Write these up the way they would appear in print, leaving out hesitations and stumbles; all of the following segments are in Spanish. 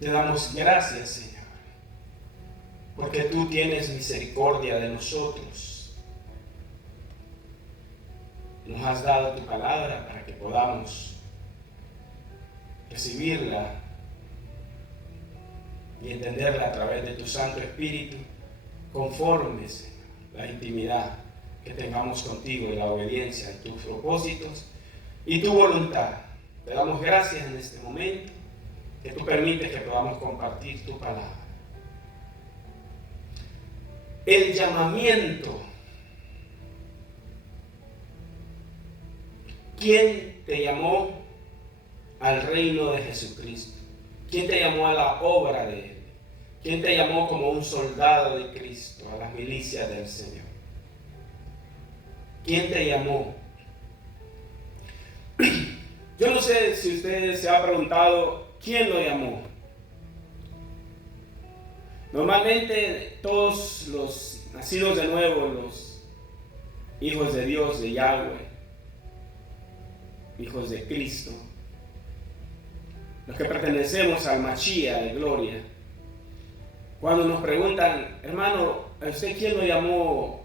Te damos gracias, Señor, porque tú tienes misericordia de nosotros. Nos has dado tu palabra para que podamos recibirla y entenderla a través de tu Santo Espíritu, conforme, Señor, la intimidad que tengamos contigo y la obediencia a tus propósitos y tu voluntad. Te damos gracias en este momento, que tú permites que podamos compartir tu palabra. El llamamiento. ¿Quién te llamó al reino de Jesucristo? ¿Quién te llamó a la obra de Él? ¿Quién te llamó como un soldado de Cristo a las milicias del Señor? ¿Quién te llamó? Yo no sé si usted se ha preguntado quién lo llamó. Normalmente todos los nacidos de nuevo, los hijos de Dios, de Yahweh, hijos de Cristo, los que pertenecemos al Mashiach de gloria, cuando nos preguntan, hermano, ¿a usted quién lo llamó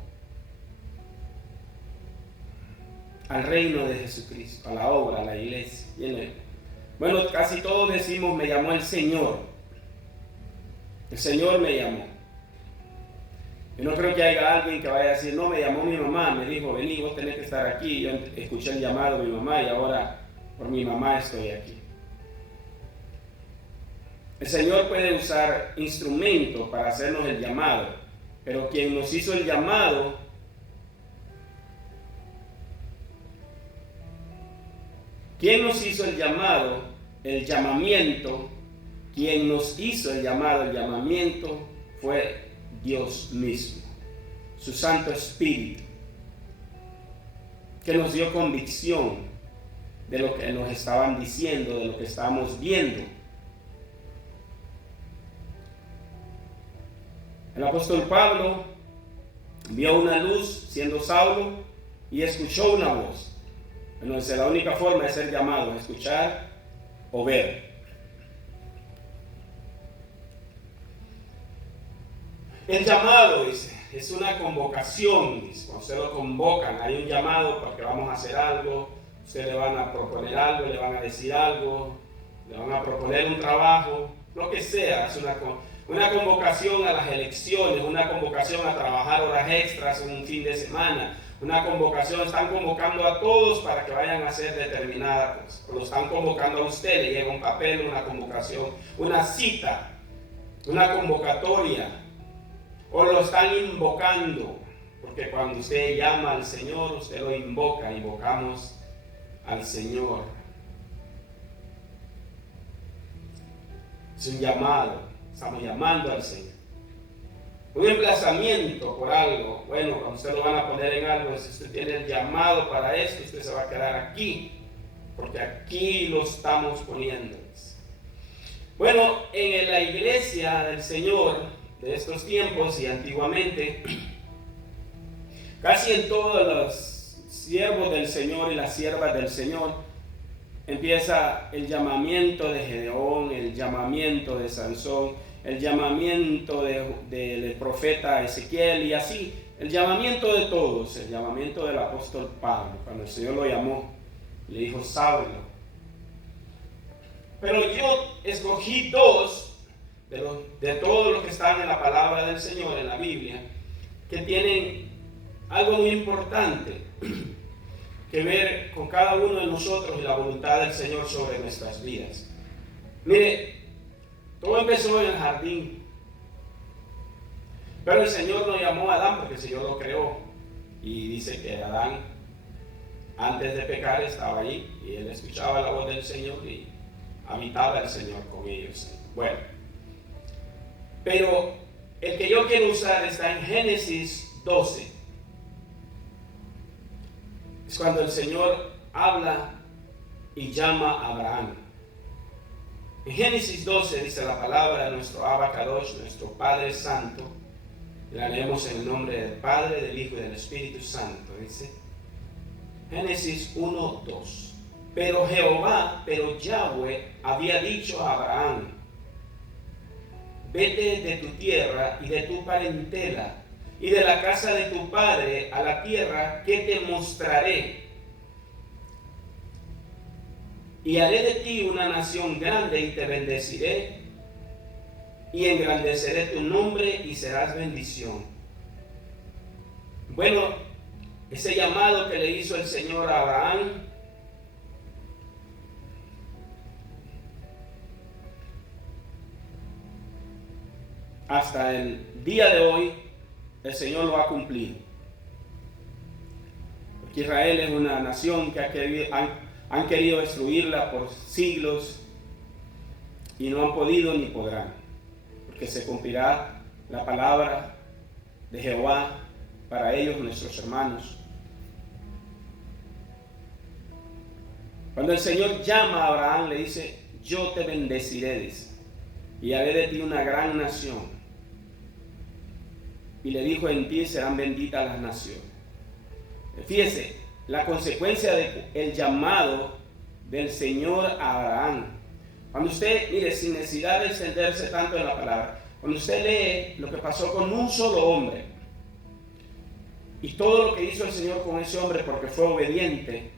al reino de Jesucristo, a la obra, a la iglesia? Bueno, casi todos decimos, me llamó el Señor. El Señor me llamó. Yo no creo que haya alguien que vaya a decir, no, me llamó mi mamá, me dijo, vení, vos tenés que estar aquí. Yo escuché el llamado de mi mamá y ahora por mi mamá estoy aquí. El Señor puede usar instrumentos para hacernos el llamado, pero quien nos hizo el llamado ¿quién nos hizo el llamado? El llamamiento. Quien nos hizo el llamado, el llamamiento, fue Dios mismo, su Santo Espíritu, que nos dio convicción de lo que nos estaban diciendo, de lo que estábamos viendo. El apóstol Pablo vio una luz siendo Saulo y escuchó una voz. Entonces la única forma de ser llamado es escuchar o ver. El llamado, dice, es una convocación. Dice, cuando usted lo convocan, hay un llamado porque vamos a hacer algo, usted le van a proponer algo, le van a decir algo, le van a proponer un trabajo, lo que sea. Es una convocación a las elecciones, una convocación a trabajar horas extras en un fin de semana, una convocación, están convocando a todos para que vayan a hacer determinada cosa. Lo están convocando a usted, le llega un papel, una convocación, una cita, una convocatoria. O lo están invocando, porque cuando usted llama al Señor, usted lo invoca, invocamos al Señor. Es un llamado, estamos llamando al Señor. Un emplazamiento por algo, bueno, cuando usted lo van a poner en algo, si usted tiene el llamado para esto, usted se va a quedar aquí, porque aquí lo estamos poniendo. Bueno, en la iglesia del Señor de estos tiempos y antiguamente, casi en todos los siervos del Señor y las siervas del Señor, empieza el llamamiento de Gedeón, el llamamiento de Sansón, el llamamiento del profeta Ezequiel y así, el llamamiento de todos, el llamamiento del apóstol Pablo, cuando el Señor lo llamó, le dijo Saulo. Pero yo escogí dos de todos los que están en la palabra del Señor, en la Biblia, que tienen algo muy importante que ver con cada uno de nosotros y la voluntad del Señor sobre nuestras vidas. Mire, todo empezó en el jardín, pero el Señor no llamó a Adán porque el Señor lo creó, y dice que Adán antes de pecar estaba allí y él escuchaba la voz del Señor y habitaba el Señor con ellos. Bueno, pero el que yo quiero usar está en Génesis 12. Es cuando el Señor habla y llama a Abraham. En Génesis 12 dice la palabra de nuestro Abba Kadosh, nuestro Padre Santo. Y la leemos en el nombre del Padre, del Hijo y del Espíritu Santo. Dice Génesis 1:2. Pero Yahweh había dicho a Abraham: vete de tu tierra y de tu parentela y de la casa de tu padre a la tierra que te mostraré. Y haré de ti una nación grande y te bendeciré y engrandeceré tu nombre y serás bendición. Bueno, ese llamado que le hizo el Señor a Abraham, hasta el día de hoy, el Señor lo ha cumplido. Porque Israel es una nación que han querido destruirla por siglos y no han podido ni podrán, porque se cumplirá la palabra de Jehová para ellos, nuestros hermanos. Cuando el Señor llama a Abraham, le dice: yo te bendeciré, dice, y haré de ti una gran nación. Y le dijo: en ti serán benditas las naciones. Fíjese, la consecuencia del llamado del Señor a Abraham. Cuando usted, mire, sin necesidad de extenderse tanto en la palabra, cuando usted lee lo que pasó con un solo hombre, y todo lo que hizo el Señor con ese hombre porque fue obediente,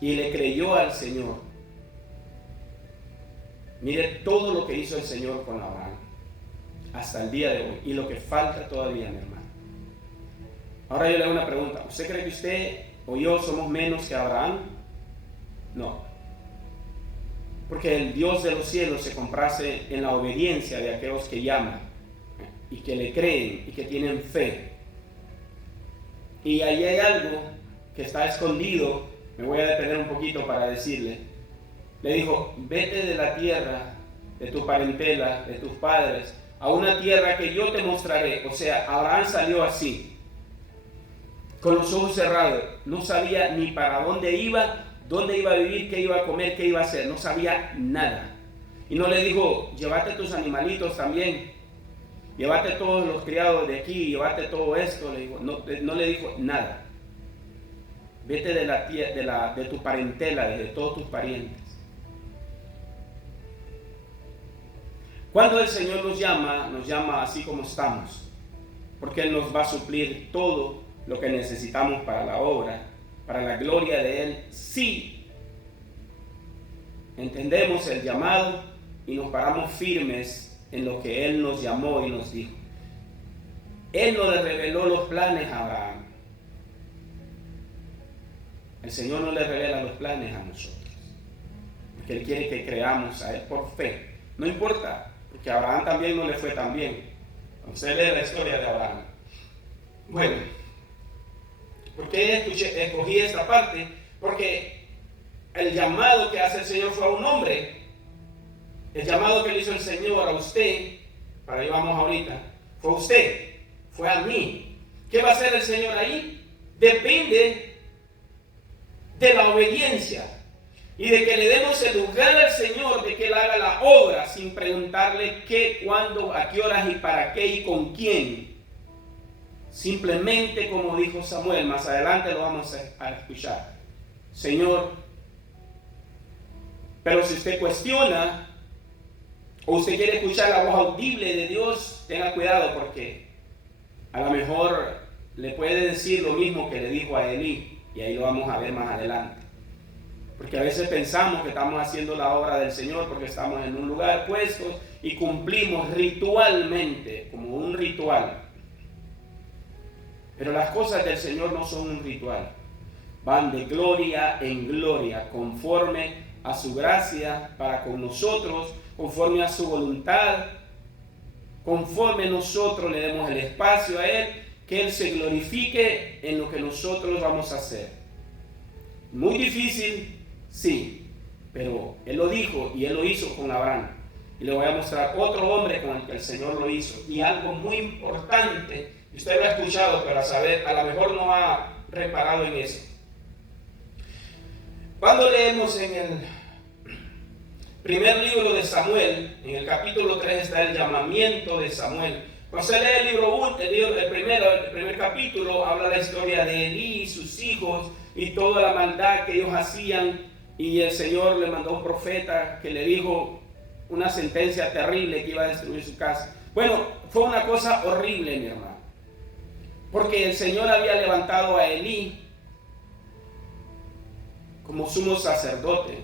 y le creyó al Señor. Mire todo lo que hizo el Señor con Abraham hasta el día de hoy y lo que falta todavía, mi hermano. Ahora yo le hago una pregunta: ¿usted cree que usted o yo somos menos que Abraham? No, porque el Dios de los cielos se complace en la obediencia de aquellos que llaman y que le creen y que tienen fe. Y ahí hay algo que está escondido. Me voy a detener un poquito para decirle. Le dijo: vete de la tierra, de tu parentela, de tus padres, a una tierra que yo te mostraré. O sea, Abraham salió así, con los ojos cerrados. No sabía ni para dónde iba a vivir, qué iba a comer, qué iba a hacer. No sabía nada. Y no le dijo: llévate tus animalitos también, llévate todos los criados de aquí, llévate todo esto. Le dijo, no le dijo nada. Vete de tu parentela, de todos tus parientes. Cuando el Señor nos llama así como estamos, porque Él nos va a suplir todo lo que necesitamos para la obra, para la gloria de Él, sí entendemos el llamado y nos paramos firmes en lo que Él nos llamó y nos dijo. Él no le reveló los planes a Abraham. El Señor no le revela los planes a nosotros, porque Él quiere que creamos a Él por fe. No importa, porque a Abraham también no le fue tan bien. Usted lee la historia de Abraham. Bueno, ¿por qué escogí esta parte? Porque el llamado que hace el Señor fue a un hombre. El llamado que le hizo el Señor a usted, para ahí vamos ahorita, fue a usted, fue a mí. ¿Qué va a hacer el Señor ahí? Depende de la obediencia y de que le demos el lugar al Señor, de que Él haga la obra sin preguntarle qué, cuándo, a qué horas y para qué y con quién. Simplemente, como dijo Samuel, más adelante lo vamos a escuchar: Señor. Pero si usted cuestiona o usted quiere escuchar la voz audible de Dios, tenga cuidado, porque a lo mejor le puede decir lo mismo que le dijo a Elí. Y ahí lo vamos a ver más adelante. Porque a veces pensamos que estamos haciendo la obra del Señor porque estamos en un lugar puestos y cumplimos ritualmente, como un ritual. Pero las cosas del Señor no son un ritual. Van de gloria en gloria, conforme a su gracia para con nosotros, conforme a su voluntad, conforme nosotros le demos el espacio a Él, que Él se glorifique en lo que nosotros vamos a hacer. Muy difícil, sí, pero Él lo dijo y Él lo hizo con Abraham. Y le voy a mostrar otro hombre con el que el Señor lo hizo. Y algo muy importante, usted lo ha escuchado, pero a lo mejor no ha reparado en eso. Cuando leemos en el primer libro de Samuel, en el capítulo 3 está el llamamiento de Samuel. Cuando se lee el libro 1, el primer capítulo, habla la historia de Elí y sus hijos y toda la maldad que ellos hacían y el Señor le mandó un profeta que le dijo una sentencia terrible que iba a destruir su casa. Bueno, fue una cosa horrible, mi hermano, porque el Señor había levantado a Elí como sumo sacerdote.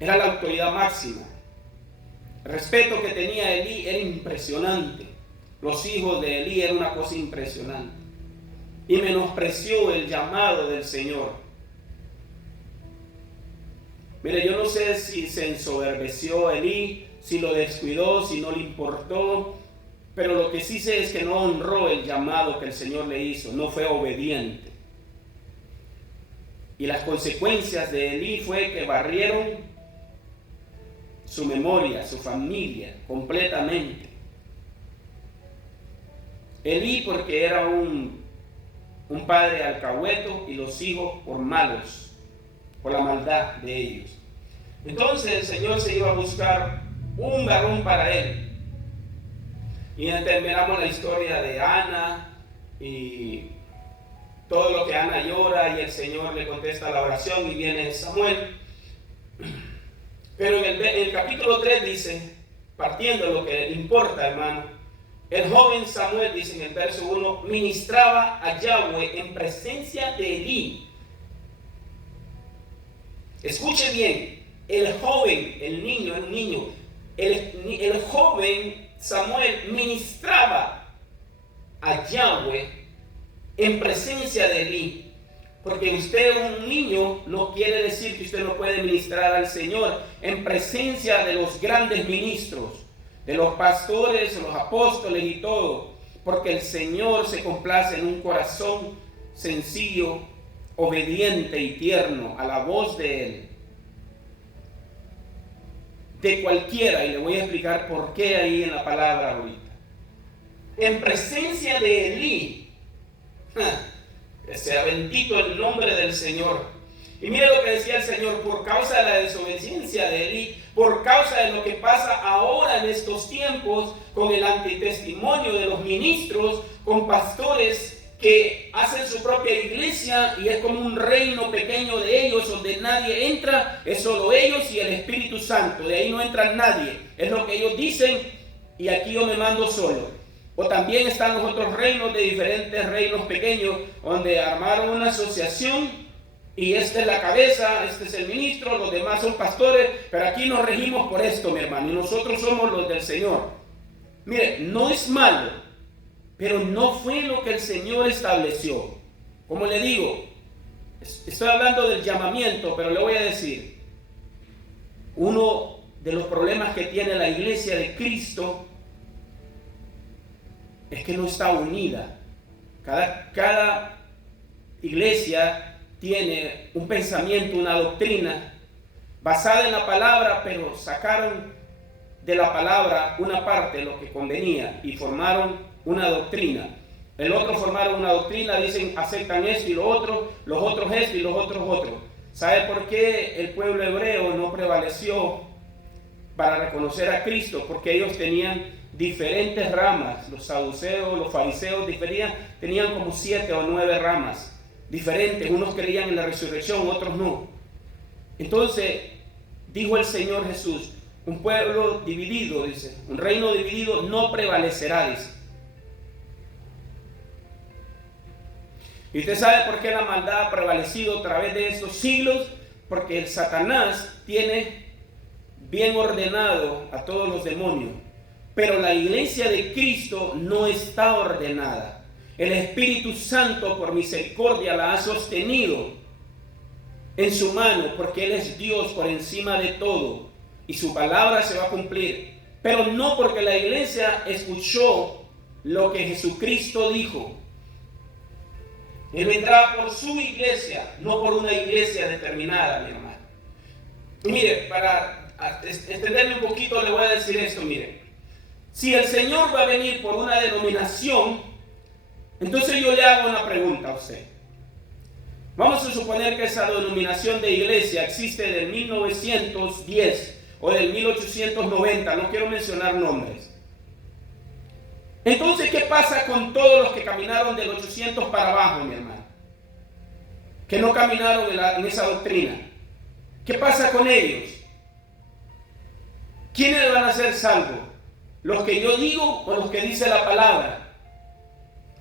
Era la autoridad máxima. El respeto que tenía Elí era impresionante. Los hijos de Elí eran una cosa impresionante. Y menospreció el llamado del Señor. Mire, yo no sé si se ensoberbeció Elí, si lo descuidó, si no le importó, pero lo que sí sé es que no honró el llamado que el Señor le hizo, no fue obediente. Y las consecuencias de Elí fue que barrieron su memoria, su familia, completamente. Elí porque era un padre alcahueto y los hijos por malos, por la maldad de ellos. Entonces el Señor se iba a buscar un varón para él. Y terminamos la historia de Ana y todo lo que Ana llora y el Señor le contesta la oración y viene Samuel. Pero en el capítulo 3 dice, partiendo de lo que importa, hermano, el joven Samuel, dice en el verso 1, ministraba a Yahweh en presencia de Elí. Escuche bien, el joven, el niño, el joven Samuel ministraba a Yahweh en presencia de Elí. Porque usted es un niño, no quiere decir que usted no puede ministrar al Señor en presencia de los grandes ministros, de los pastores, de los apóstoles y todo. Porque el Señor se complace en un corazón sencillo, obediente y tierno a la voz de Él. De cualquiera, y le voy a explicar por qué ahí en la palabra ahorita. En presencia de Elí, que sea bendito el nombre del Señor. Y mire lo que decía el Señor, por causa de la desobediencia de Elí, por causa de lo que pasa ahora en estos tiempos, con el antitestimonio de los ministros, con pastores que hacen su propia iglesia y es como un reino pequeño de ellos donde nadie entra, es solo ellos y el Espíritu Santo, de ahí no entra nadie, es lo que ellos dicen y aquí yo me mando solo. O también están los otros reinos de diferentes reinos pequeños donde armaron una asociación y esta es la cabeza, este es el ministro, los demás son pastores, pero aquí nos regimos por esto, mi hermano, y nosotros somos los del Señor. Mire, no es malo, pero no fue lo que el Señor estableció. Como le digo, estoy hablando del llamamiento, pero le voy a decir, uno de los problemas que tiene la iglesia de Cristo es que no está unida. Cada iglesia tiene un pensamiento, una doctrina basada en la palabra, pero sacaron de la palabra una parte, lo que convenía, y formaron una doctrina. El otro formaron una doctrina, dicen, aceptan esto y lo otro, los otros esto y los otros otro. ¿Sabe por qué el pueblo hebreo no prevaleció para reconocer a Cristo? Porque ellos tenían diferentes ramas. Los saduceos, los fariseos tenían como 7 o 9 ramas diferentes. Unos creían en la resurrección, otros no. Entonces, dijo el Señor Jesús, un pueblo dividido, dice, un reino dividido no prevalecerá, dice. Y usted sabe por qué la maldad ha prevalecido a través de estos siglos, porque el Satanás tiene bien ordenado a todos los demonios, pero la iglesia de Cristo no está ordenada. El Espíritu Santo por misericordia la ha sostenido en su mano, porque Él es Dios por encima de todo y su palabra se va a cumplir, pero no porque la iglesia escuchó lo que Jesucristo dijo. Él vendrá por su iglesia, no por una iglesia determinada, mi hermano. Y mire, para extenderme un poquito, le voy a decir esto, mire. Si el Señor va a venir por una denominación, entonces yo le hago una pregunta a usted. Vamos a suponer que esa denominación de iglesia existe del 1910 o del 1890, no quiero mencionar nombres. Entonces, ¿qué pasa con todos los que caminaron del 800 para abajo, mi hermano? Que no caminaron en esa doctrina. ¿Qué pasa con ellos? ¿Quiénes van a ser salvos? ¿Los que yo digo o los que dice la palabra?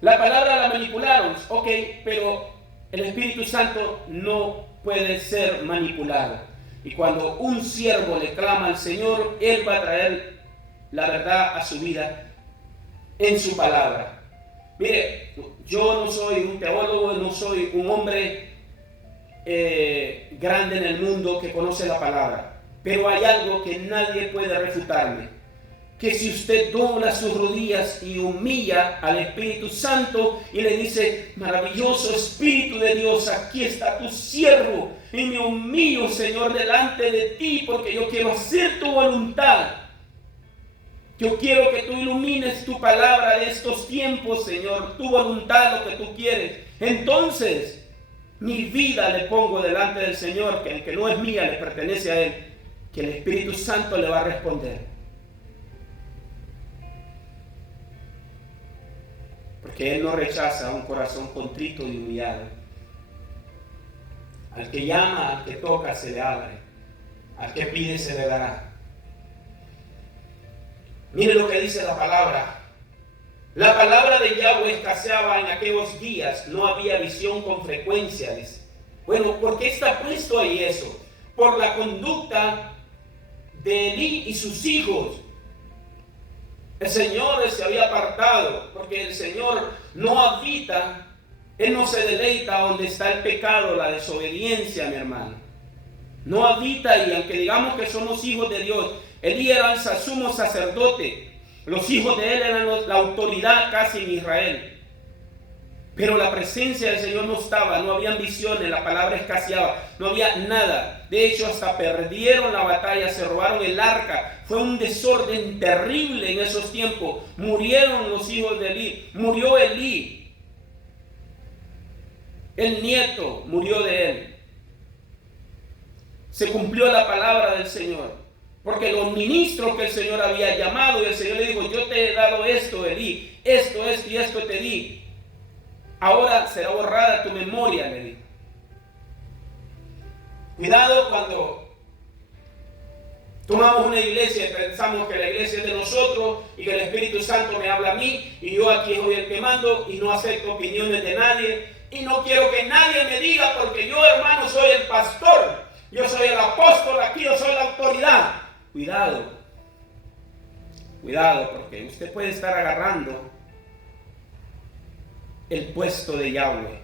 La palabra la manipularon, ok, pero el Espíritu Santo no puede ser manipulado. Y cuando un siervo le clama al Señor, Él va a traer la verdad a su vida en su palabra. Mire, yo no soy un teólogo, no soy un hombre grande en el mundo que conoce la palabra, pero hay algo que nadie puede refutarme, que si usted dobla sus rodillas y humilla al Espíritu Santo y le dice: maravilloso Espíritu de Dios, aquí está tu siervo y me humillo, Señor, delante de ti, porque yo quiero hacer tu voluntad. Yo quiero que tú ilumines tu palabra de estos tiempos, Señor, tu voluntad, lo que tú quieres. Entonces, mi vida le pongo delante del Señor, que el que no es mía le pertenece a Él, que el Espíritu Santo le va a responder. Porque Él no rechaza un corazón contrito y humillado. Al que llama, al que toca, se le abre. Al que pide, se le dará. Mire lo que dice la palabra. La palabra de Yahweh escaseaba en aquellos días. No había visión con frecuencia, dice. Bueno, ¿por qué está puesto ahí eso? Por la conducta de Elí y sus hijos. El Señor se había apartado, porque el Señor no habita, Él no se deleita donde está el pecado, la desobediencia, mi hermano. No habita ahí, aunque digamos que somos hijos de Dios. Elí era el sumo sacerdote. Los hijos de él eran la autoridad casi en Israel. Pero la presencia del Señor no estaba, no habían visiones, la palabra escaseaba, no había nada. De hecho, hasta perdieron la batalla, se robaron el arca. Fue un desorden terrible en esos tiempos. Murieron los hijos de Elí, murió Elí. El nieto murió de él. Se cumplió la palabra del Señor. Porque los ministros que el Señor había llamado, y el Señor le dijo: yo te he dado esto, Elí, esto y esto te di. Ahora será borrada tu memoria, le dijo. Cuidado cuando tomamos una iglesia y pensamos que la iglesia es de nosotros y que el Espíritu Santo me habla a mí y yo aquí soy el que mando y no acepto opiniones de nadie y no quiero que nadie me diga, porque yo, hermano, soy el pastor, yo soy el apóstol, aquí yo soy la autoridad. Cuidado, porque usted puede estar agarrando el puesto de Yahweh.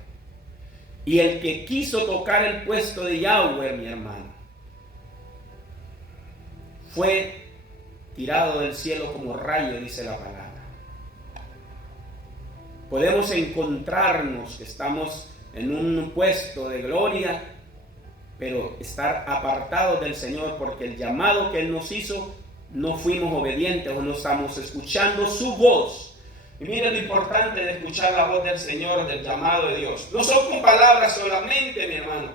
Y el que quiso tocar el puesto de Yahweh, mi hermano, fue tirado del cielo como rayo, dice la palabra. Podemos encontrarnos que estamos en un puesto de gloria, pero estar apartados del Señor, porque el llamado que Él nos hizo, no fuimos obedientes o no estamos escuchando su voz. Y miren lo importante de escuchar la voz del Señor, del llamado de Dios. No son con palabras solamente, mi hermano.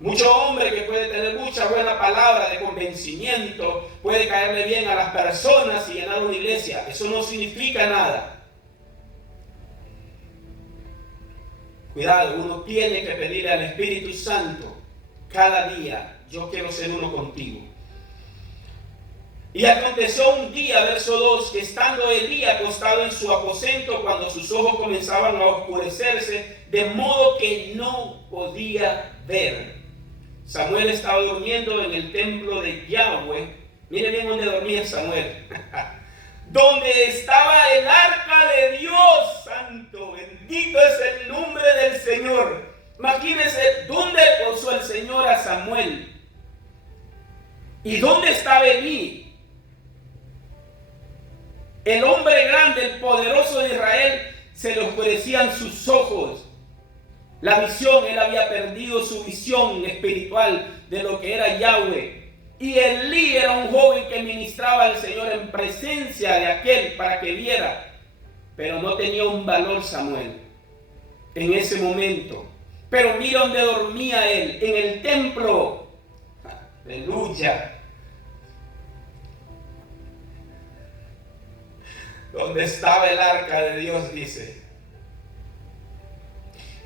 Mucho hombre que puede tener mucha buena palabra de convencimiento, puede caerle bien a las personas y llenar una iglesia. Eso no significa nada. Cuidado, uno tiene que pedirle al Espíritu Santo cada día: yo quiero ser uno contigo. Y aconteció un día, verso 2, que estando Elí acostado en su aposento, cuando sus ojos comenzaban a oscurecerse, de modo que no podía ver. Samuel estaba durmiendo en el templo de Yahweh. Miren bien dónde dormía Samuel. Donde estaba el arca de Dios santo. Bendito es el nombre del Señor. Imagínense dónde puso el Señor a Samuel. ¿Y dónde estaba Elí? El hombre grande, el poderoso de Israel, se le oscurecían sus ojos. La visión, él había perdido su visión espiritual de lo que era Yahweh. Y Elí era un joven que ministraba al Señor en presencia de aquel para que viera. Pero no tenía un valor Samuel en ese momento. Pero mira donde dormía él, en el templo. Aleluya. Donde estaba el arca de Dios, dice.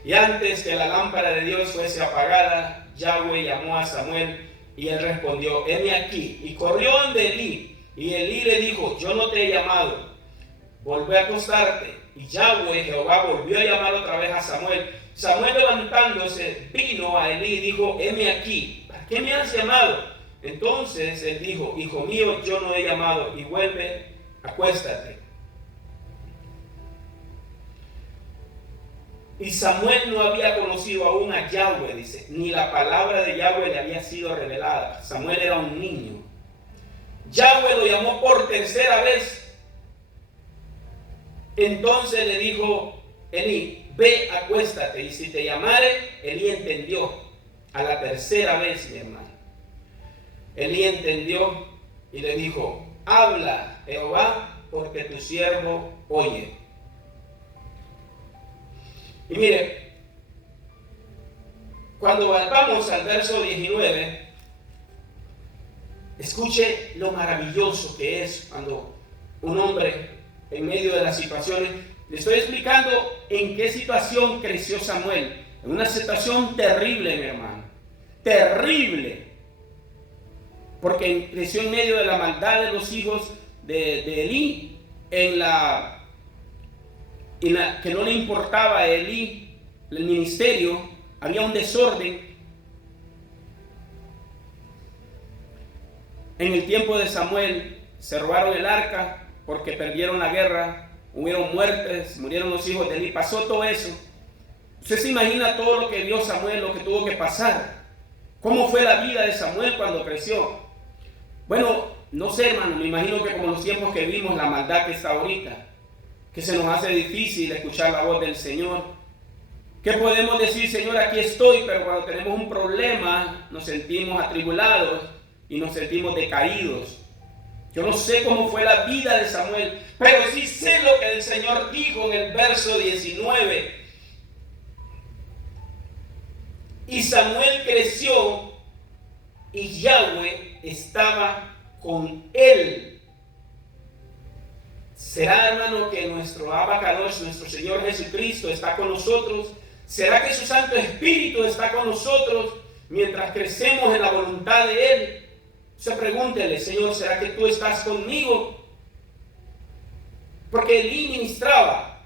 Y antes que la lámpara de Dios fuese apagada, Yahweh llamó a Samuel y él respondió, heme aquí. Y corrió donde Elí, y Elí le dijo, yo no te he llamado, volvé a acostarte. Y Yahweh, Jehová, volvió a llamar otra vez a Samuel. Samuel, levantándose, vino a Elí y dijo, heme aquí, ¿para qué me has llamado? Entonces él dijo, hijo mío, yo no he llamado, y vuelve, acuéstate. Y Samuel no había conocido aún a Yahweh, dice, ni la palabra de Yahweh le había sido revelada. Samuel era un niño. Yahweh lo llamó por tercera vez. Entonces le dijo Elí, ve, acuéstate, y si te llamare, Elí entendió. A la tercera vez, mi hermano. Elí entendió y le dijo, habla, Jehová, porque tu siervo oye. Y mire, cuando vamos al verso 19, escuche lo maravilloso que es cuando un hombre en medio de las situaciones, le estoy explicando en qué situación creció Samuel, en una situación terrible, mi hermano, terrible, porque creció en medio de la maldad de los hijos de Elí, que no le importaba a Elí el ministerio, había un desorden. En el tiempo de Samuel se robaron el arca porque perdieron la guerra, hubieron muertes, murieron los hijos de Elí, pasó todo eso. Usted se imagina todo lo que vio Samuel, lo que tuvo que pasar. ¿Cómo fue la vida de Samuel cuando creció? Bueno, no sé, hermano, me imagino que como los tiempos que vimos, la maldad que está ahorita, que se nos hace difícil escuchar la voz del Señor. ¿Qué podemos decir? Señor, aquí estoy, pero cuando tenemos un problema nos sentimos atribulados y nos sentimos decaídos. Yo no sé cómo fue la vida de Samuel, pero sí sé lo que el Señor dijo en el verso 19. Y Samuel creció y Yahweh estaba con él. ¿Será, hermano, que nuestro Abacadosh, nuestro Señor Jesucristo, está con nosotros? ¿Será que su Santo Espíritu está con nosotros mientras crecemos en la voluntad de Él? Se pregúntele, Señor, ¿será que tú estás conmigo? Porque Elí ministraba.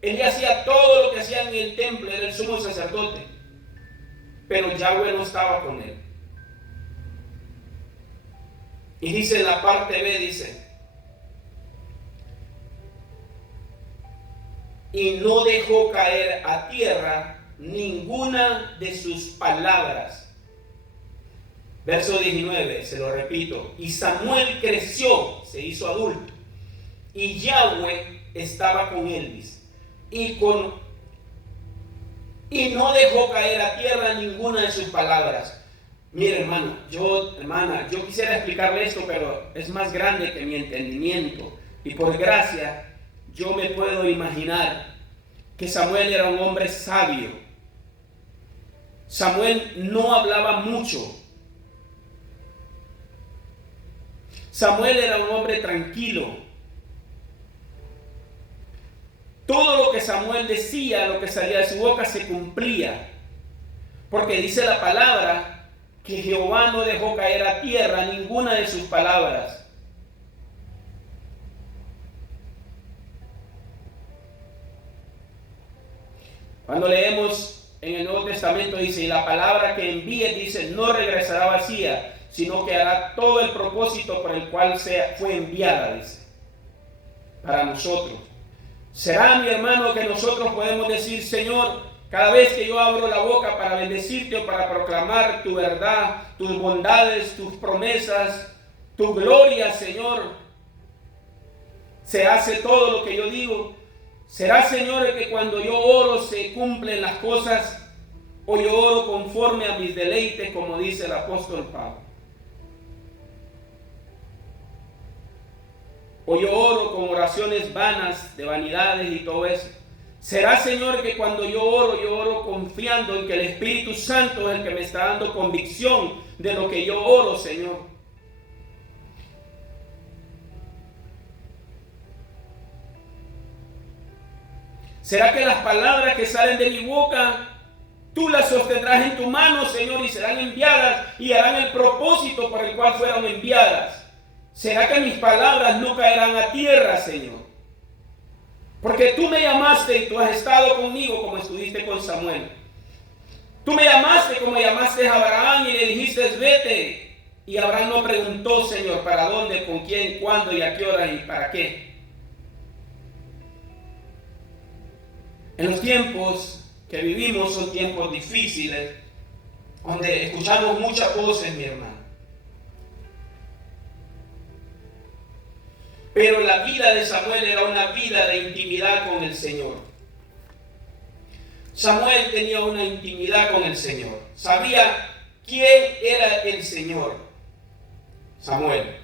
Elí hacía todo lo que hacía en el templo, era el sumo sacerdote. Pero Yahweh no estaba con él. Y dice en la parte B, dice, y no dejó caer a tierra ninguna de sus palabras. Verso 19, se lo repito. Y Samuel creció, se hizo adulto, y Yahweh estaba con él, dice, y no dejó caer a tierra ninguna de sus palabras. Mire, hermano, hermana, yo quisiera explicarle esto, pero es más grande que mi entendimiento. Y por gracia, yo me puedo imaginar que Samuel era un hombre sabio. Samuel no hablaba mucho. Samuel era un hombre tranquilo. Todo lo que Samuel decía, lo que salía de su boca, se cumplía. Porque dice la palabra que Jehová no dejó caer a tierra ninguna de sus palabras. Cuando leemos en el Nuevo Testamento, dice, y la palabra que envíe, dice, no regresará vacía, sino que hará todo el propósito por el cual fue enviada, dice, para nosotros. ¿Será, mi hermano, que nosotros podemos decir, Señor, cada vez que yo abro la boca para bendecirte o para proclamar tu verdad, tus bondades, tus promesas, tu gloria, Señor, se hace todo lo que yo digo? ¿Será, Señor, que cuando yo oro se cumplen las cosas, o yo oro conforme a mis deleites, como dice el apóstol Pablo? ¿O yo oro con oraciones vanas, de vanidades y todo eso? ¿Será, Señor, que cuando yo oro confiando en que el Espíritu Santo es el que me está dando convicción de lo que yo oro, Señor? ¿Será que las palabras que salen de mi boca, Tú las sostendrás en tu mano, Señor, y serán enviadas y harán el propósito por el cual fueron enviadas. ¿Será que mis palabras no caerán a tierra, Señor? Porque tú me llamaste y tú has estado conmigo como estuviste con Samuel. Tú me llamaste como llamaste a Abraham y le dijiste, vete. Y Abraham no preguntó, Señor, para dónde, con quién, cuándo y a qué hora y para qué. En los tiempos que vivimos son tiempos difíciles, donde escuchamos muchas voces, mi hermano. Pero la vida de Samuel era una vida de intimidad con el Señor. Samuel tenía una intimidad con el Señor. Sabía quién era el Señor. Samuel.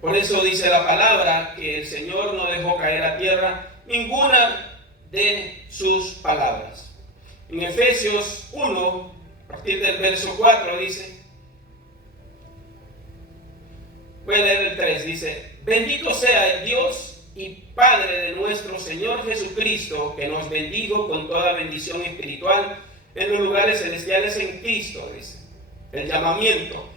Por eso dice la palabra que el Señor no dejó caer a tierra ninguna de sus palabras. En Efesios 1, a partir del verso 4 dice, voy a leer el 3, dice, bendito sea el Dios y Padre de nuestro Señor Jesucristo, que nos bendijo con toda bendición espiritual en los lugares celestiales en Cristo, dice, el llamamiento,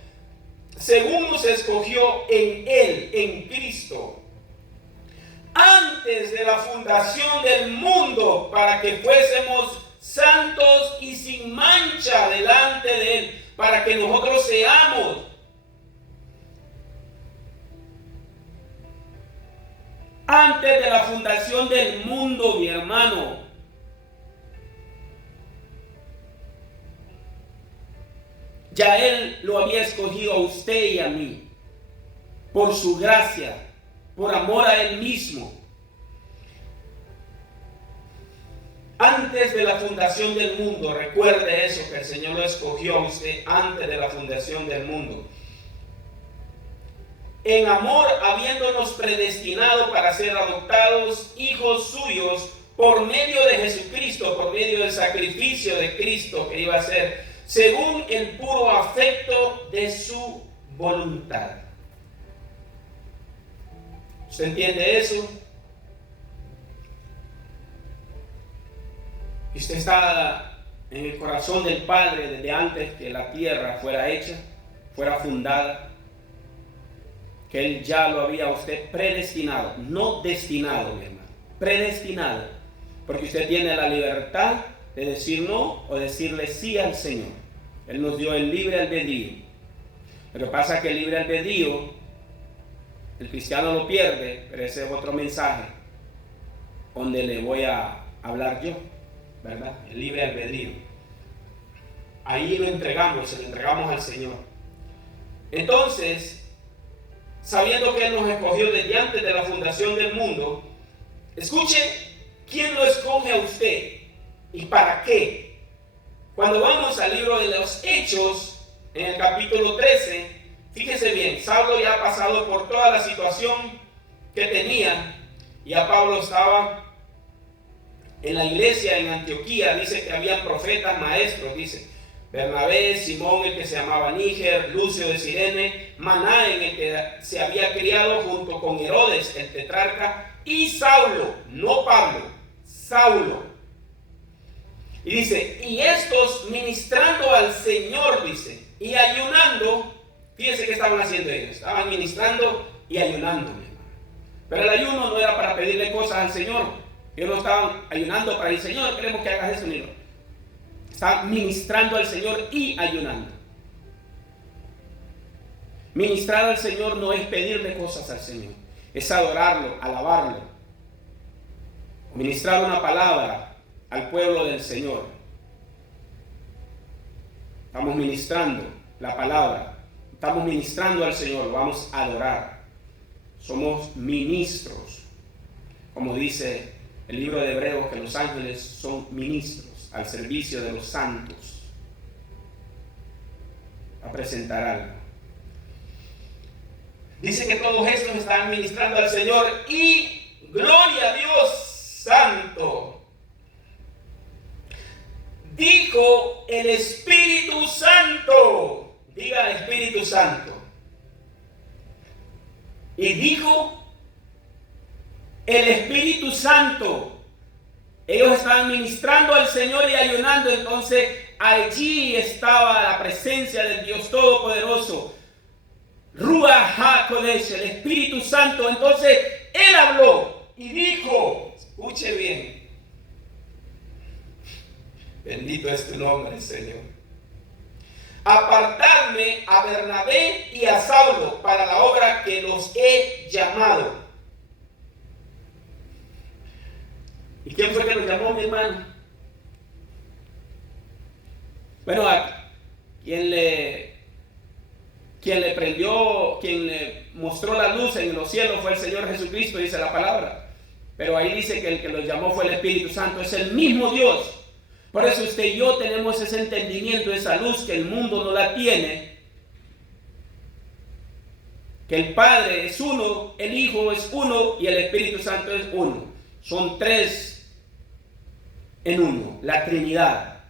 según nos escogió en Él, en Cristo, antes de la fundación del mundo, para que fuésemos santos y sin mancha delante de Él, para que nosotros seamos antes de la fundación del mundo, mi hermano. Ya Él lo había escogido a usted y a mí, por su gracia, por amor a Él mismo. Antes de la fundación del mundo, recuerde eso, que el Señor lo escogió a usted antes de la fundación del mundo. En amor, habiéndonos predestinado para ser adoptados hijos suyos por medio de Jesucristo, por medio del sacrificio de Cristo que iba a ser, según el puro afecto de su voluntad. ¿Usted entiende eso? Y usted está en el corazón del Padre desde antes que la tierra fuera hecha, fuera fundada, que Él ya lo había a usted predestinado, no destinado, mi hermano, predestinado, porque usted tiene la libertad de decir no o decirle sí al Señor. Él nos dio el libre albedrío. Lo que pasa es que el libre albedrío, el cristiano lo pierde, pero ese es otro mensaje donde le voy a hablar yo, ¿verdad? El libre albedrío. Ahí lo entregamos, se lo entregamos al Señor. Entonces, sabiendo que Él nos escogió desde antes de la fundación del mundo, escuche, ¿quién lo escoge a usted? ¿Y para qué? Cuando vamos al libro de los Hechos, en el capítulo 13, fíjese bien, Saulo ya ha pasado por toda la situación que tenía. Ya Pablo estaba en la iglesia en Antioquía, dice que había profetas, maestros, dice Bernabé, Simón, el que se llamaba Níger, Lucio de Cirene, Manaén, el que se había criado junto con Herodes, el tetrarca, y Saulo, no Pablo, Saulo. Y dice, y estos ministrando al Señor, dice, y ayunando. Fíjense qué estaban haciendo ellos, estaban ministrando y ayunando, mi hermano. Pero el ayuno no era para pedirle cosas al Señor. Ellos no estaban ayunando para el Señor, queremos que hagas eso, ni no. Estaban ministrando al Señor y ayunando. Ministrar al Señor no es pedirle cosas al Señor, es adorarlo, alabarlo. Ministrar una palabra al pueblo del Señor. Estamos ministrando la palabra, estamos ministrando al Señor, vamos a adorar. Somos ministros, como dice el libro de Hebreos, que los ángeles son ministros al servicio de los santos. A presentar algo. Dice que todos estos están ministrando al Señor y gloria a Dios santo. Dijo el Espíritu Santo, diga Espíritu Santo. Y dijo el Espíritu Santo, Ellos estaban ministrando al Señor y ayunando. Entonces allí estaba la presencia del Dios Todopoderoso, Ruach HaKodesh, el Espíritu Santo. Entonces Él habló y dijo, escuche bien, bendito es tu nombre, Señor, apartarme a Bernabé y a Saulo para la obra que los he llamado. ¿Y quién fue que los llamó, mi hermano? Bueno, quien le mostró la luz en los cielos fue el Señor Jesucristo, dice la palabra. Pero ahí dice que el que los llamó fue el Espíritu Santo, es el mismo Dios. Por eso usted y yo tenemos ese entendimiento, esa luz que el mundo no la tiene. Que el Padre es uno, el Hijo es uno y el Espíritu Santo es uno. Son tres en uno, la Trinidad.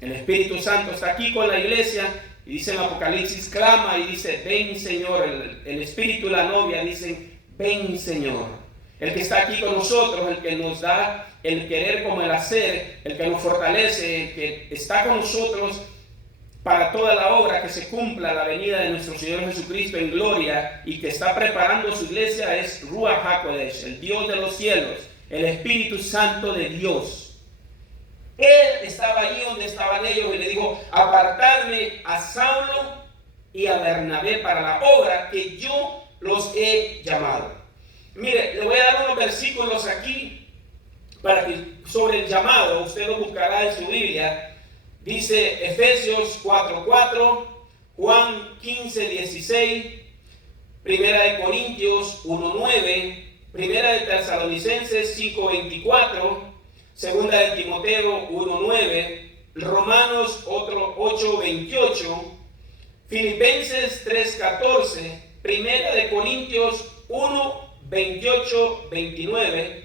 El Espíritu Santo está aquí con la iglesia y dice en Apocalipsis, clama y dice, ven Señor. El Espíritu y la novia dicen, ven Señor. El que está aquí con nosotros, el que nos da el querer como el hacer, el que nos fortalece, el que está con nosotros para toda la obra, que se cumpla la venida de nuestro Señor Jesucristo en gloria y que está preparando su iglesia, es Ruach HaKodesh, el Dios de los cielos, el Espíritu Santo de Dios. Él estaba allí donde estaban ellos y le dijo, apartadme a Saulo y a Bernabé para la obra que yo los he llamado. Mire, le voy a dar unos versículos aquí para que, sobre el llamado, usted lo buscará en su Biblia. Dice Efesios 4:4, Juan 15:16, Primera de Corintios 1:9, Primera de Tesalonicenses 5:24, Segunda de Timoteo 1:9, Romanos 8:28, Filipenses 3:14, Primera de Corintios 1:28-29,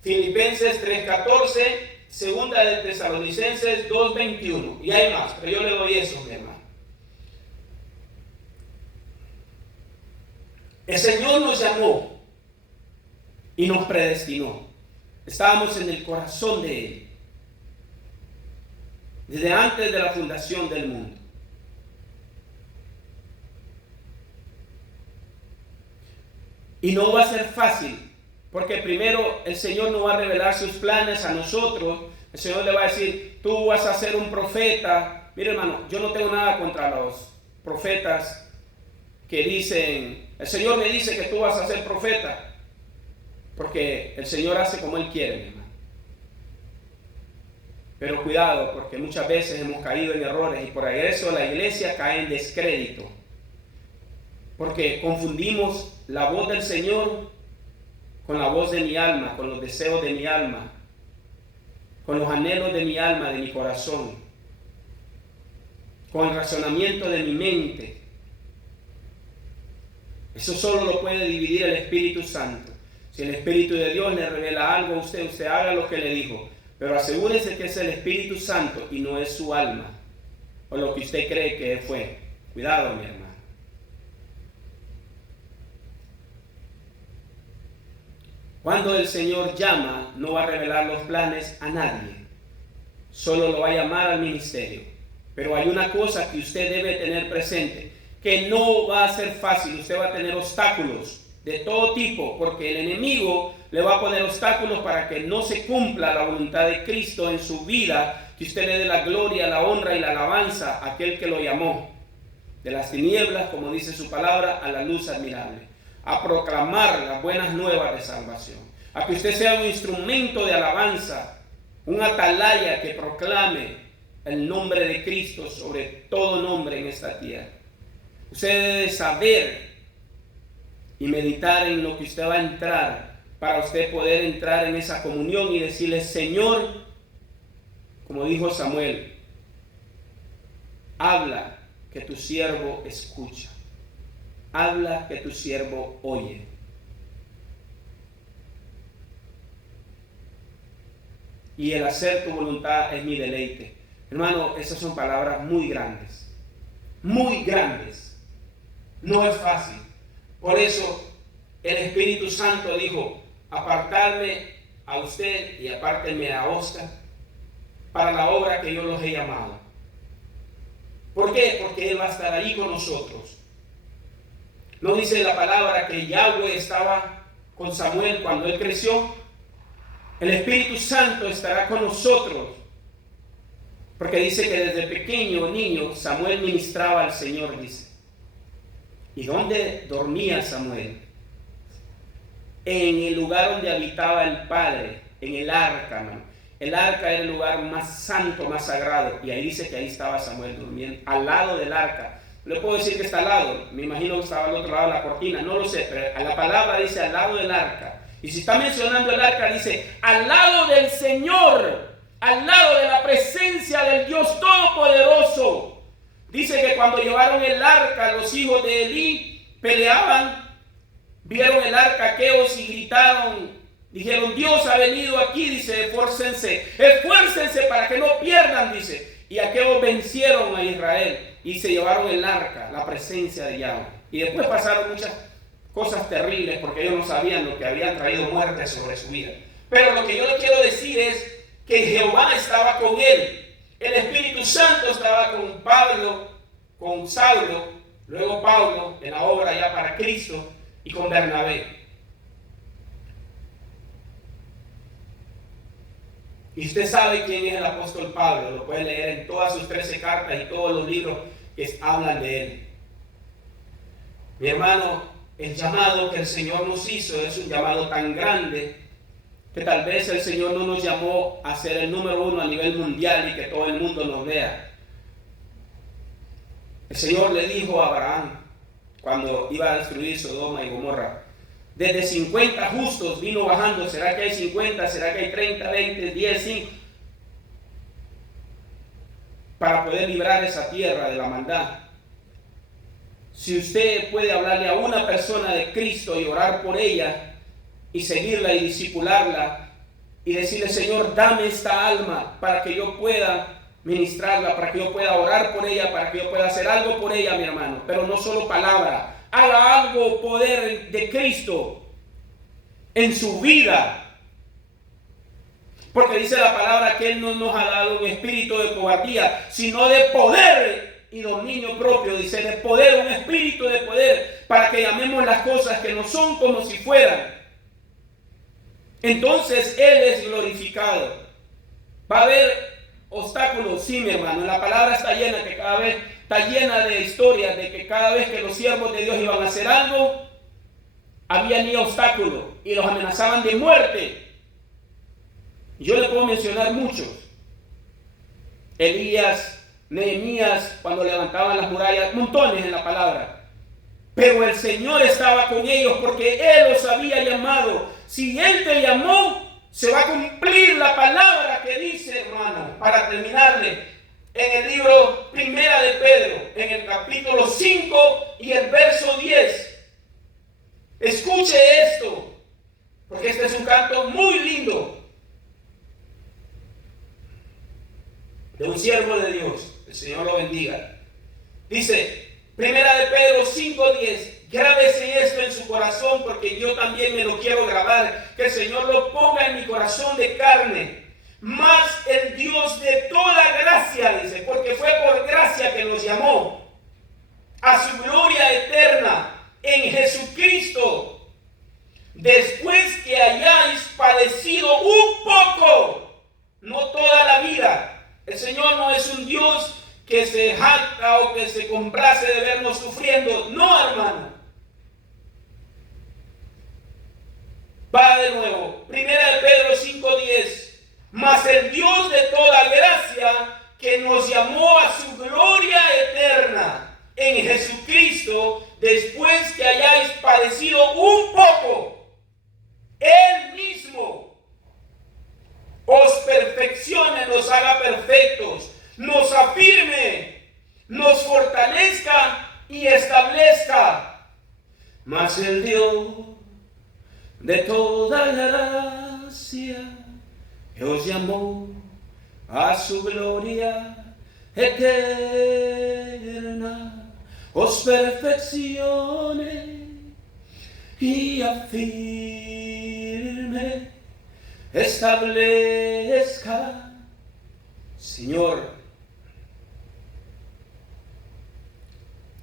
Filipenses 3:14, Segunda de Tesalonicenses 2:21. Y hay más, pero yo le doy eso, mi hermano. El Señor nos llamó y nos predestinó. Estábamos en el corazón de Él desde antes de la fundación del mundo. Y no va a ser fácil, porque primero el Señor no va a revelar sus planes a nosotros. El Señor le va a decir, tú vas a ser un profeta. Mire, hermano, yo no tengo nada contra los profetas que dicen, el Señor me dice que tú vas a ser profeta. Porque el Señor hace como Él quiere, mi hermano. Pero cuidado, porque muchas veces hemos caído en errores y por eso la iglesia cae en descrédito. Porque confundimos la voz del Señor con la voz de mi alma, con los deseos de mi alma, con los anhelos de mi alma, de mi corazón, con el razonamiento de mi mente. Eso solo lo puede dividir el Espíritu Santo. Si el Espíritu de Dios le revela algo a usted, usted haga lo que le dijo. Pero asegúrese que es el Espíritu Santo y no es su alma o lo que usted cree que fue. Cuidado, mi hermano. Cuando el Señor llama, no va a revelar los planes a nadie. Solo lo va a llamar al ministerio. Pero hay una cosa que usted debe tener presente, que no va a ser fácil. Usted va a tener obstáculos de todo tipo, porque el enemigo le va a poner obstáculos para que no se cumpla la voluntad de Cristo en su vida, que usted le dé la gloria, la honra y la alabanza a aquel que lo llamó de las tinieblas, como dice su palabra, a la luz admirable, a proclamar las buenas nuevas de salvación, a que usted sea un instrumento de alabanza, un atalaya que proclame el nombre de Cristo sobre todo nombre en esta tierra. Usted debe saber y meditar en lo que usted va a entrar, para usted poder entrar en esa comunión y decirle, Señor, como dijo Samuel, habla que tu siervo escucha, habla que tu siervo oye. Y el hacer tu voluntad es mi deleite. Hermano, esas son palabras muy grandes, muy grandes. No es fácil. Por eso el Espíritu Santo dijo, apartarme a usted y apártenme a Oscar para la obra que yo los he llamado. ¿Por qué? Porque Él va a estar ahí con nosotros. ¿No dice la palabra que Yahweh estaba con Samuel cuando él creció? El Espíritu Santo estará con nosotros. Porque dice que desde pequeño niño Samuel ministraba al Señor, dice. ¿Y dónde dormía Samuel? En el lugar donde habitaba el Padre, en el arca, hermano. El arca era el lugar más santo, más sagrado. Y ahí dice que ahí estaba Samuel durmiendo, al lado del arca. No le puedo decir que está al lado, me imagino que estaba al otro lado de la cortina, no lo sé, pero a la palabra dice al lado del arca. Y si está mencionando el arca, dice al lado del Señor, al lado de la presencia del Dios Todopoderoso. Dice que cuando llevaron el arca, los hijos de Elí peleaban, vieron el arca aqueos y gritaron, dijeron: Dios ha venido aquí, dice, esfuércense para que no pierdan, dice. Y aquellos vencieron a Israel y se llevaron el arca, la presencia de Yahweh. Y después pasaron muchas cosas terribles porque ellos no sabían lo que habían traído muerte sobre su vida. Pero lo que yo le quiero decir es que Jehová estaba con él. El Espíritu Santo estaba con Pablo, con Saulo, luego Pablo en la obra ya para Cristo, y con Bernabé. Y usted sabe quién es el apóstol Pablo, lo puede leer en todas sus 13 cartas y todos los libros que hablan de él. Mi hermano, el llamado que el Señor nos hizo es un llamado tan grande que tal vez el Señor no nos llamó a ser el número uno a nivel mundial y que todo el mundo nos vea. El Señor le dijo a Abraham cuando iba a destruir Sodoma y Gomorra: desde 50 justos vino bajando. ¿Será que hay 50? ¿Será que hay 30, 20, 10, 5? Para poder librar esa tierra de la maldad. Si usted puede hablarle a una persona de Cristo y orar por ella y seguirla y discipularla y decirle: Señor, dame esta alma para que yo pueda ministrarla, para que yo pueda orar por ella, para que yo pueda hacer algo por ella, mi hermano. Pero no solo palabra, haga algo, poder de Cristo en su vida. Porque dice la palabra que Él no nos ha dado un espíritu de cobardía, sino de poder y dominio propio. Dice de poder, un espíritu de poder, para que llamemos las cosas que no son como si fueran. Entonces Él es glorificado. Va a haber obstáculos, sí, mi hermano. La palabra está llena, que cada vez está llena de historias de que cada vez que los siervos de Dios iban a hacer algo, había ni obstáculo y los amenazaban de muerte. Yo le puedo mencionar muchos: Elías, Nehemías, cuando levantaban las murallas, montones en la palabra. Pero el Señor estaba con ellos porque Él los había llamado. Si Él te llamó, se va a cumplir la palabra que dice, hermano. Para terminarle, en el libro Primera de Pedro, en el capítulo 5 y el verso 10. Escuche esto, porque este es un canto muy lindo de un siervo de Dios. El Señor lo bendiga. Dice, Primera de Pedro 5:10. Grábese esto en su corazón, porque yo también me lo quiero grabar. Que el Señor lo ponga en mi corazón de carne. Mas el Dios de toda gracia, dice, porque fue por gracia que nos llamó a su gloria eterna en Jesucristo, después que hayáis padecido un poco, no toda la vida. El Señor no es un Dios que se jacta o que se complace de vernos sufriendo. No, hermano. Va de nuevo. Primera de Pedro 5:10. Mas el Dios de toda gracia, que nos llamó a su gloria eterna en Jesucristo, después que hayáis padecido un poco, Él mismo os perfeccione, nos haga perfectos, nos afirme, nos fortalezca y establezca. Mas el Dios de toda gracia, que os llamó a su gloria eterna, os perfeccione y afirme, establezca. Señor,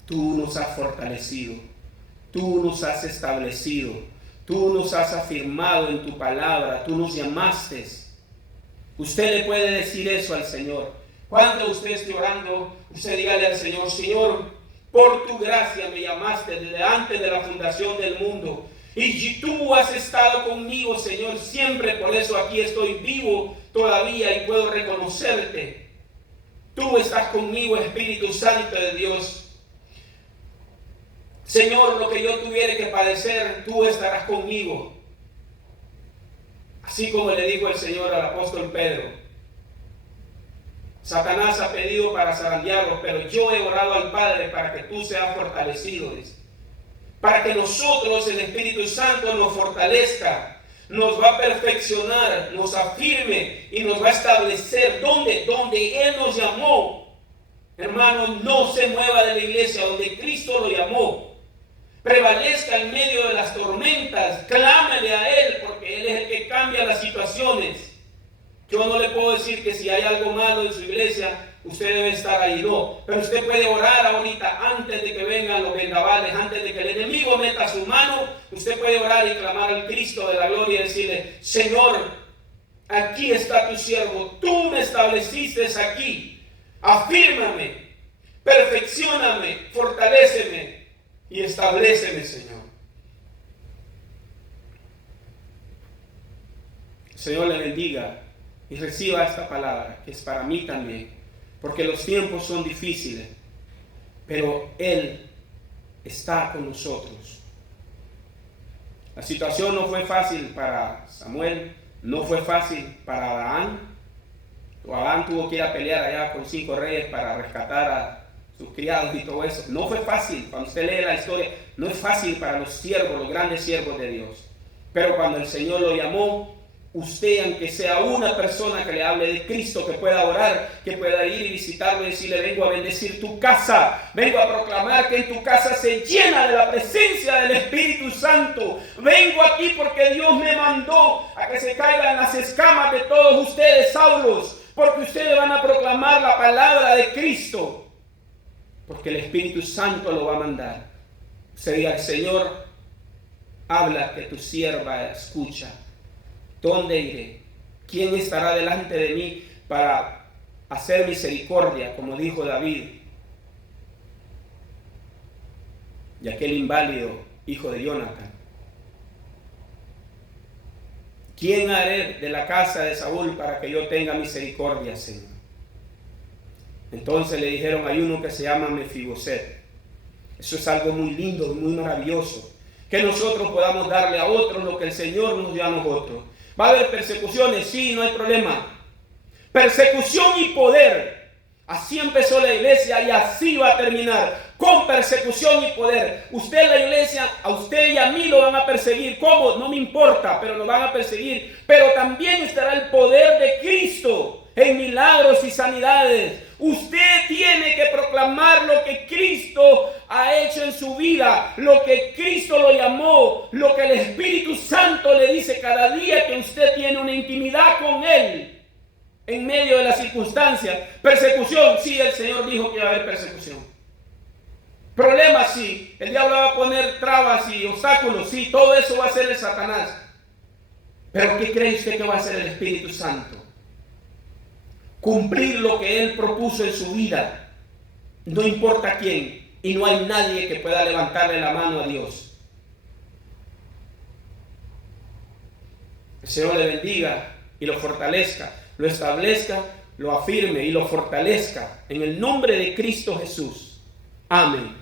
tú nos has fortalecido, tú nos has establecido, tú nos has afirmado en tu palabra, tú nos llamaste. Usted le puede decir eso al Señor. Cuando usted esté orando, usted dígale al Señor: Señor, por tu gracia me llamaste desde antes de la fundación del mundo. Y tú has estado conmigo, Señor, siempre. Por eso aquí estoy vivo todavía y puedo reconocerte. Tú estás conmigo, Espíritu Santo de Dios. Señor, lo que yo tuviera que padecer, tú estarás conmigo. Así como le dijo el Señor al apóstol Pedro: Satanás ha pedido para zarandearlos, pero yo he orado al Padre para que tú seas fortalecido, para que nosotros, el Espíritu Santo, nos fortalezca, nos va a perfeccionar, nos afirme y nos va a establecer donde Él nos llamó. Hermano, no se mueva de la iglesia donde Cristo lo llamó. Prevalezca en medio de las tormentas, clámele a Él, porque Él es el que cambia las situaciones. Yo no le puedo decir que si hay algo malo en su iglesia, usted debe estar ahí, no. Pero usted puede orar ahorita, antes de que vengan los vendavales, antes de que el enemigo meta su mano. Usted puede orar y clamar al Cristo de la gloria y decirle: Señor, aquí está tu siervo, tú me estableciste aquí, afírmame, perfeccióname, fortaléceme y establéceme, Señor. El Señor le bendiga y reciba esta palabra, que es para mí también, porque los tiempos son difíciles, pero Él está con nosotros. La situación no fue fácil para Samuel, no fue fácil para Adán. Adán tuvo que ir a pelear allá con 5 reyes para rescatar a sus criados y todo eso. No fue fácil. Cuando usted lee la historia, no es fácil para los siervos, los grandes siervos de Dios. Pero cuando el Señor lo llamó, usted, aunque sea una persona que le hable de Cristo, que pueda orar, que pueda ir y visitarlo y decirle: vengo a bendecir tu casa, vengo a proclamar que en tu casa se llena de la presencia del Espíritu Santo, vengo aquí porque Dios me mandó a que se caigan las escamas de todos ustedes, Saulos, porque ustedes van a proclamar la palabra de Cristo, porque el Espíritu Santo lo va a mandar. Usted diga: el Señor, habla, que tu sierva escucha. ¿Dónde iré? ¿Quién estará delante de mí para hacer misericordia, como dijo David? Y aquel inválido, hijo de Jonathan. ¿Quién haré de la casa de Saúl para que yo tenga misericordia, Señor? Entonces le dijeron: hay uno que se llama Mefiboset. Eso es algo muy lindo, muy maravilloso, que nosotros podamos darle a otros lo que el Señor nos dio a nosotros. ¿Va a haber persecuciones? Sí, no hay problema. Persecución y poder. Así empezó la iglesia y así va a terminar, con persecución y poder. Usted en la iglesia, a usted y a mí lo van a perseguir. ¿Cómo? No me importa, pero nos van a perseguir. Pero también estará el poder de Cristo en milagros y sanidades. Usted tiene que proclamar lo que Cristo ha hecho en su vida, lo que Cristo lo llamó, lo que el Espíritu Santo le dice cada día que usted tiene una intimidad con Él. En medio de las circunstancias, persecución, sí, el Señor dijo que iba a haber persecución. Problemas, sí, el diablo va a poner trabas y obstáculos, sí, todo eso va a ser el Satanás. Pero ¿qué cree usted que va a hacer el Espíritu Santo? Cumplir lo que Él propuso en su vida, no importa quién, y no hay nadie que pueda levantarle la mano a Dios. El Señor le bendiga y lo fortalezca, lo establezca, lo afirme y lo fortalezca en el nombre de Cristo Jesús. Amén.